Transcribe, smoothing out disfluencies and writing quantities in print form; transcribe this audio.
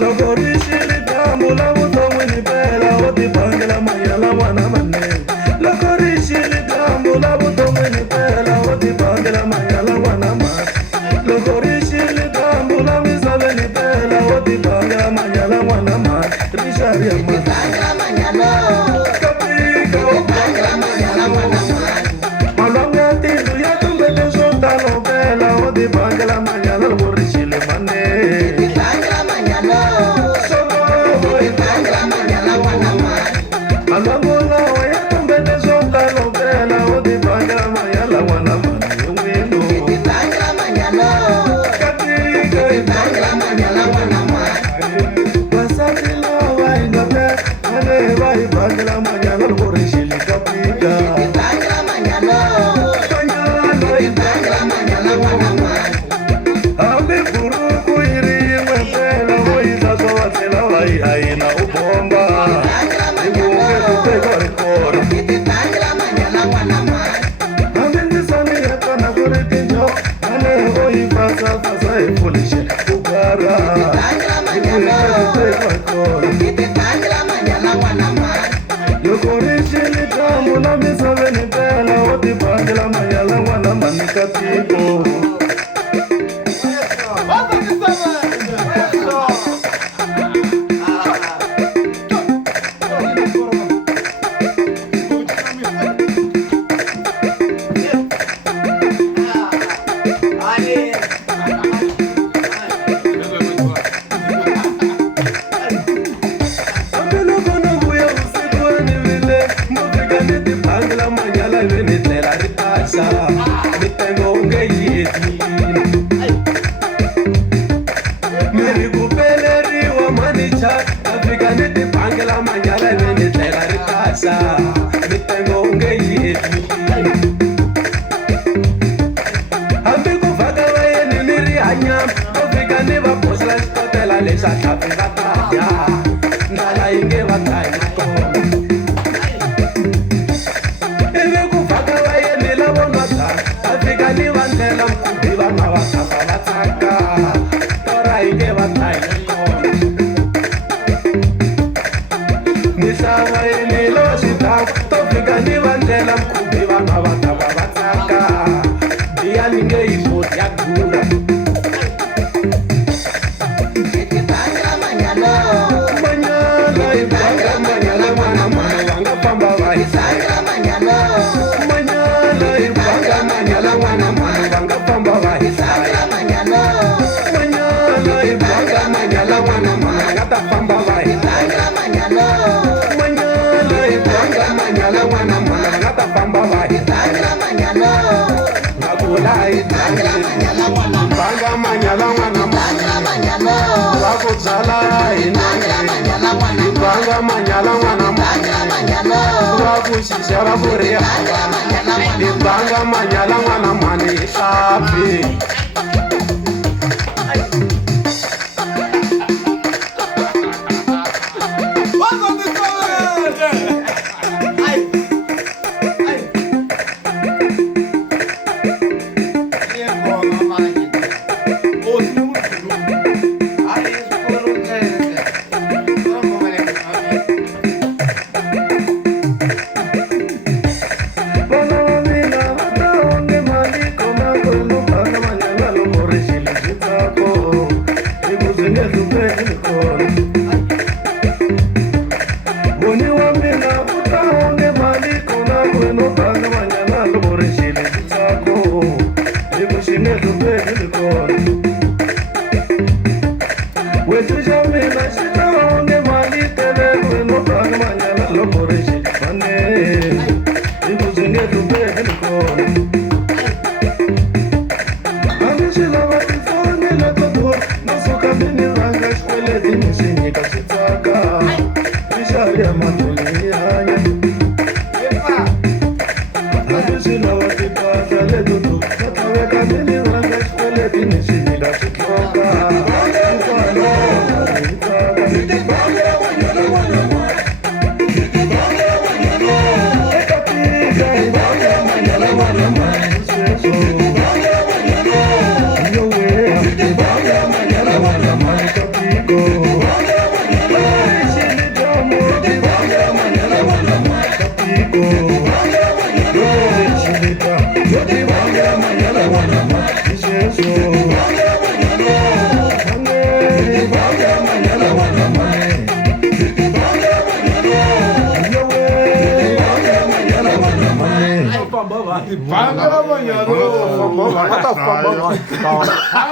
loko ri xile dyambu la vuton'wini pela wo ti bangela manyala n'wana mane loko ri xile dyambu la vuton'wini pela wo ti bangela manyala n'wana mane loko ri xile dyambu la misaveni pela wo ti bangela manyala n'wana mane ri xariya manyala kapika wo bangela manyala n'wana mane malwangu ya tindlu ya tumbete swo talo pela wo ti bangela manyala loko ri xile mane Ibanga manyala n'wana mane hlapi Finish. Bangala manhã, What the fuck?